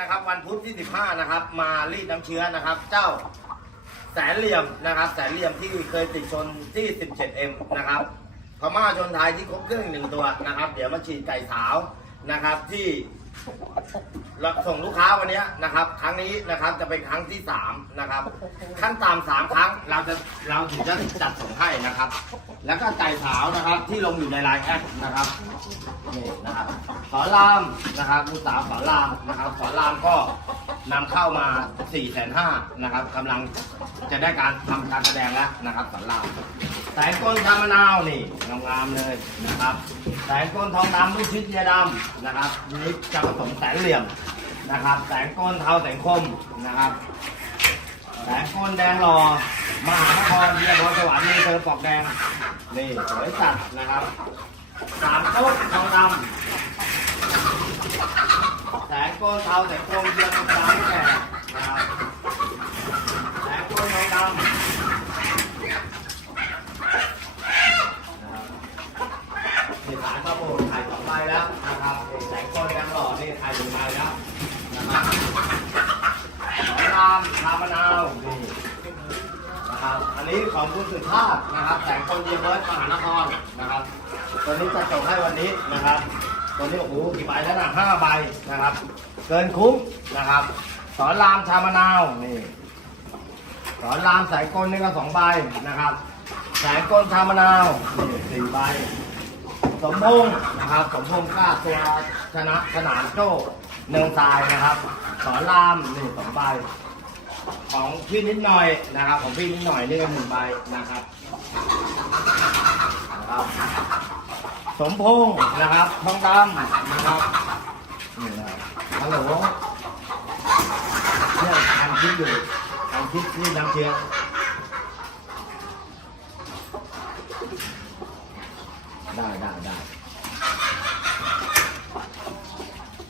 นะครับ วันพุธที่ 15 นะครับ มารีดน้ำเชื้อนะครับ เจ้าแสนเหลี่ยมนะครับ แสนเหลี่ยมที่เคยติดชนที่ 17M นะครับพม่าชนไทยที่ครบเครื่องหนึ่งตัวนะครับ เดี๋ยวมาฉีดไก่สาวนะครับที่ รับส่งลูกค้าวันนี้นะครับ ครั้งนี้นะครับจะเป็นครั้งที่สามนะครับขั้นต่ำสามครั้งเราจะเราถึงจะจัดส่งให้นะครับ แล้วก็ไก่ขาวนะครับที่ลงอยู่ในไลน์แอดนะครับนี่นะครับสอนรามนะครับมูสาวสอนรามนะครับสอนรามก็ นำเข้ามา4ี่แสนห้านะครับกำลังจะได้การทำการแสดงแล้วนะครับสอนรามแสงก้นทามะนาวนี่งามๆเลยนะครับแสงก้นทองดำลูกชิดเยดำนะครับนี้จะผสมแสงเหลี่ยมนะครับ แสงก้นเทาแสงคมนะครับ แสงก้นแดงหล่อมหานครเยียบสวรรค์นี่เธอปอกแดงนี่สวยจัดนะครับสามต้นทองดำ ก้นเทาแสงคมเยียบสามแก่นะครับแสงก้นทองดำนะครับนี่ฐานพระโบสถ์ถ่ายสองใบแล้วนะครับแสงก้นแดงหล่อนี่ถ่ายหนึ่งใบแล้วนะครับสอนรามทามะนาวนี่นะครับอันนี้ของคุณสุชาตินะครับแต่งคนเดียวเบิร์ดมหานครนะครับตัวนี้จะจบให้วันนี้นะครับ ตัวนี้โอ้โหกี่ใบแล้วนะห้าใบนะครับ เกินคุ้มนะครับ สอนรามชามะนาวนี่สอนรามสายก้นนี่ก็สองใบนะครับสายก้นชามะนาวนี่สี่ใบสมพงษ์นะครับสมพงษ์กล้าตัวชนะสนามโจ้เนินทรายนะครับ สอนรามนี่สองใบ ของพี่นิดหน่อยนะครับ ของพี่นิดหน่อยนี่ก็หนึ่งใบนะครับนะครับ สมพงษ์นะครับทองดำนะครับนี่นะครับฮัลโหลเนี่ยทำคลิปอยู่ทำคลิปนี่น้ำเชียงได้ได้ได้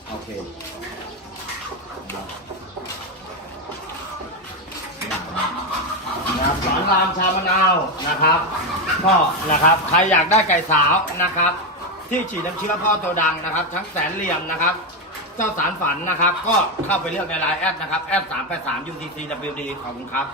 โอเคนะครับ นะครับสอนรามชามะนาวนะครับก็นะครับใครอยากได้ไก่สาวนะครับ ที่ฉีดน้ำเชื้อพ่อตัวดังนะครับ ทั้งแสนเหลี่ยมนะครับ เจ้าสารฝันนะครับ ก็เข้าไปเลือกในไลน์แอดนะครับแอดสามแปดสาม UTCWD ขอบคุณครับ